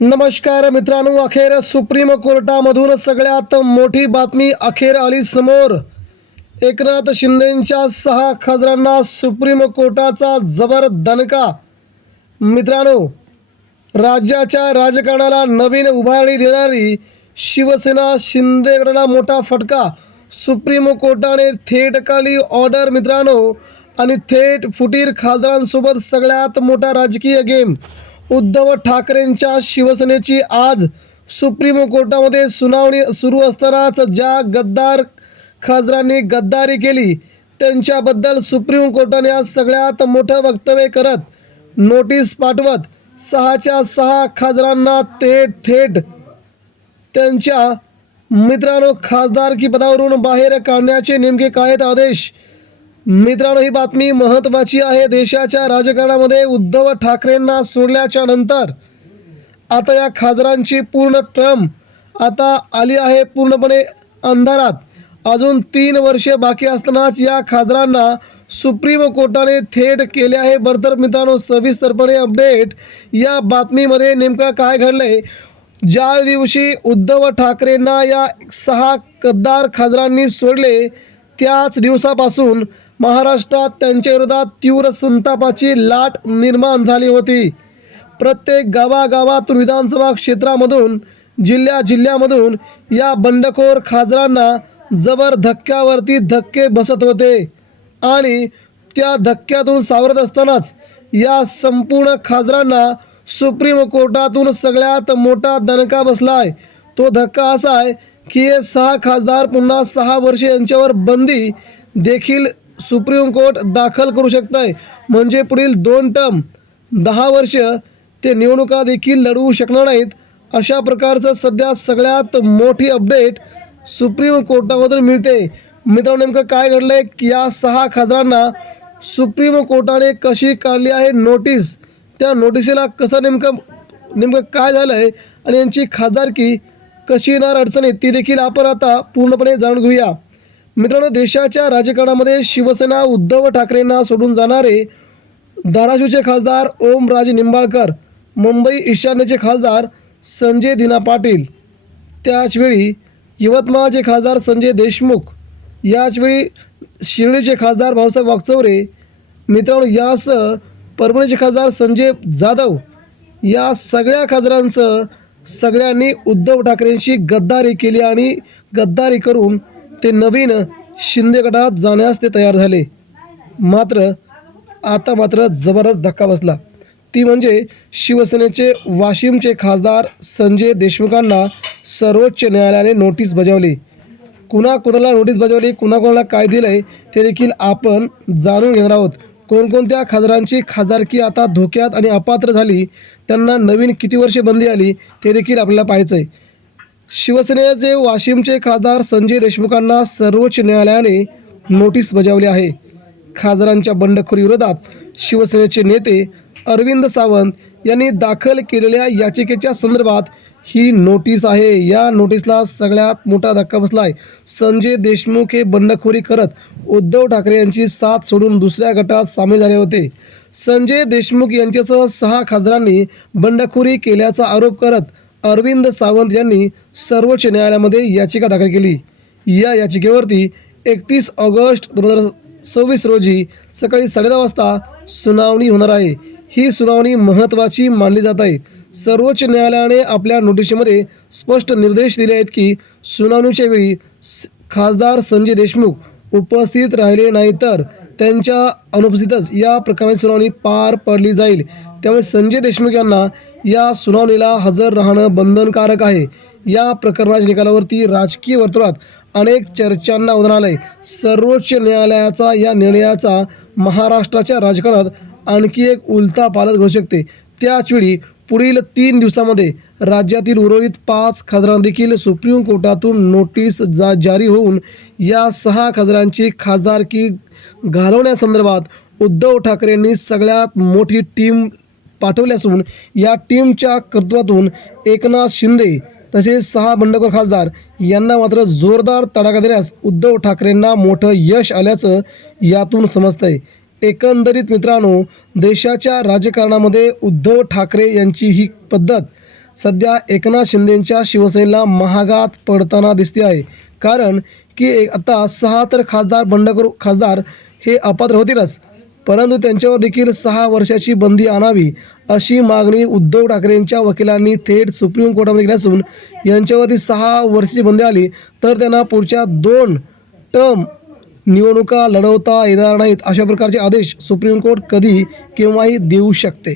नमस्कार मित्रांनो, अखेर सुप्रीम कोर्टामधून सगळ्यात मोठी बातमी अखेर आली समोर. एकनाथ शिंदेंच्या 6 खासदारांना सुप्रीम कोर्टाचा जबर दणका. मित्रांनो, राज्याच्या राजकारणाला नवीन उभारणी देणारी शिवसेना शिंदे गटाला मोठा फटका. सुप्रीम कोर्टाने थेट काढली ऑर्डर मित्रांनो, आणि थेट फुटीर खासदारांसोबत सगळ्यात मोठा राजकीय गेम. उद्धव ठाकरेंच्या शिवसेनेची आज सुप्रीम कोर्टामध्ये सुनावणी सुरू असतानाच ज्या गद्दार खासदारांनी गद्दारी केली त्यांच्याबद्दल सुप्रीम कोर्टाने आज सगळ्यात मोठं वक्तव्य करत नोटीस पाठवत 6च्या 6 खासदारांना थेट त्यांच्या मित्रांनो खासदारकी पदावरून बाहेर काढण्याचे नेमके काय आदेश. मित्रांनो, ही बातमी महत्त्वाची आहे. देशाच्या राजकारणामध्ये उद्धव ठाकरेंना सोडल्याच्या नंतर आता या खासदारांची पूर्ण टर्म आता आली आहे पूर्णपणे अंधारात. अजून 3 वर्षे बाकी असतानाच या खासदारांना सुप्रीम कोर्टाने थेट केले आहे बरतर. मित्रांनो, सविस्तरपणे अपडेट या बातमीमध्ये नेमकं काय घडलंय. ज्या दिवशी उद्धव ठाकरेंना या 6 गद्दार खासदारांनी सोडले त्याच दिवसापासून महाराष्ट्रात त्यांच्या विरोधात तीव्र संतापाची लाट निर्माण झाली होती. प्रत्येक गावागावातून, विधानसभा क्षेत्रामधून, जिल्ह्यामधून या बंडखोर खासदारांना जबर धक्क्यावरती धक्के बसत होते. आणि त्या धक्क्यातून सावरत असतानाच या संपूर्ण खासदारांना सुप्रीम कोर्टातून सगळ्यात मोठा दणका बसला आहे. तो धक्का असा आहे की हे 6 खासदार पुन्हा 6 वर्षे यांच्यावर बंदी देखील सुप्रीम कोर्ट दाखल करू शकत आहे. म्हणजे पुढील 2 टर्म 10 वर्ष ते निवडणुका देखील लढवू शकणार नाहीत. अशा प्रकारचं सध्या सगळ्यात मोठी अपडेट सुप्रीम कोर्टामधून मिळते. मित्रांनो, नेमकं काय घडलं आहे की या 6 खासदारांना सुप्रीम कोर्टाने कशी काढली आहे नोटीस, त्या नोटिसीला कसं नेमकं काय झालं आहे आणि यांची खासदारकी कशी येणार अडचणीत ती देखील आपण आता पूर्णपणे जाणून घेऊया. मित्रांनो, देशाच्या राजकारणामध्ये शिवसेना उद्धव ठाकरेंना सोडून जाणारे धाराशिवचे खासदार ओमराजे निंबाळकर, मुंबई ईशान्येचे खासदार संजय दिना पाटील, त्याचवेळी यवतमाळचे खासदार संजय देशमुख, याचवेळी शिर्डीचे खासदार भाऊसाहेब वागचौरे, मित्रांनो यासह परभणीचे खासदार संजय जाधव, या सगळ्या खासदारांसह सगळ्यांनी उद्धव ठाकरेंशी गद्दारी केली आणि गद्दारी करून ते नवीन शिंदे गटात जाण्यास ते तयार झाले. आता जबरदस्त धक्का बसला. ती म्हणजे शिवसेनेचे वाशिमचे खासदार संजय देशमुखांना सर्वोच्च न्यायालयाने नोटीस बजावली. कुणाला नोटीस बजावली, कुणाला काय दिलं आहे ते देखील आपण जाणून घेणार आहोत. कोणकोणत्या खासदारांची खासदारकी आता धोक्यात आणि अपात्र झाली, त्यांना नवीन किती वर्षे बंदी आली ते देखील आपल्याला पाहायचं आहे. शिवसेनेचे वाशिमचे खासदार संजय देशमुखांना सर्वोच्च न्यायालयाने नोटीस बजावली आहे. खासदारांच्या बंडखोरी विरोधात शिवसेनेचे नेते अरविंद सावंत यांनी दाखल केलेल्या याचिकेच्या संदर्भात ही नोटीस आहे. या नोटीसला सगळ्यात मोठा धक्का बसला आहे. संजय देशमुख हे बंडखोरी करत उद्धव ठाकरे यांची साथ सोडून दुसऱ्या गटात सामील झाले होते. संजय देशमुख यांच्यासह 6 खासदारांनी बंडखोरी केल्याचा आरोप करत अरविंद सावंत यांनी सर्वोच्च न्यायालयामध्ये याचिका दाखल केली. या याचिकेवरती 31 ऑगस्ट 2026 रोजी सकाळी 10:30 वाजता सुनावणी होणार आहे. ही सुनावणी महत्त्वाची मानली जात आहे. सर्वोच्च न्यायालयाने आपल्या नोटिशीमध्ये स्पष्ट निर्देश दिले आहेत की सुनावणीच्या वेळी खासदार संजय देशमुख उपस्थित राहिले नाही तर त्यांच्या अनुपस्थितच या प्रकरणाची सुनावणी पार पडली जाईल. त्यामुळे संजय देशमुख यांना या सुनावणीला हजर राहणं बंधनकारक आहे. या प्रकरणाच्या निकालावरती राजकीय वर्तुळात अनेक चर्चांना उधाण आलं आहे. सर्वोच्च न्यायालयाचा या निर्णयाचा महाराष्ट्राच्या राजकारणात आणखी एक उलथा पालट घडू शकते. त्याचवेळी पुढील 3 दिवसामध्ये राज्यातील उर्वरित 5 खासदारांना देखील सुप्रीम कोर्टातून नोटीस जारी होऊन या 6 खासदारांची खासदारकी घालवण्यासंदर्भात उद्धव ठाकरेंनी सगळ्यात मोठी टीम पाठवली असून या टीमच्या कर्तृत्वातून एकनाथ शिंदे तसेच 6 बंडखोर खासदार यांना मात्र जोरदार तडाखा देण्यास उद्धव ठाकरेंना मोठं यश आल्याचं यातून समजतंय. एकंदरीत मित्रांनो, देशाच्या राजकारणामध्ये उद्धव ठाकरे यांची ही पद्धत सध्या एकनाथ शिंदेंच्या शिवसेनेला महागात पडताना दिसते आहे. कारण की आता 6 तर बंडखोर खासदार हे अपात्र होतीलच, परंतु त्यांच्यावर देखील 6 वर्षाची बंदी आणावी अशी मागणी उद्धव ठाकरेंच्या वकिलांनी थेट सुप्रीम कोर्टामध्ये केली असून यांच्यावरती 6 वर्षाची बंदी आली तर त्यांना पुढच्या 2 टर्म निवडणुका लढवता येणार नाहीत. अशा प्रकारचे आदेश सुप्रीम कोर्ट कधी केव्हाही देऊ शकते.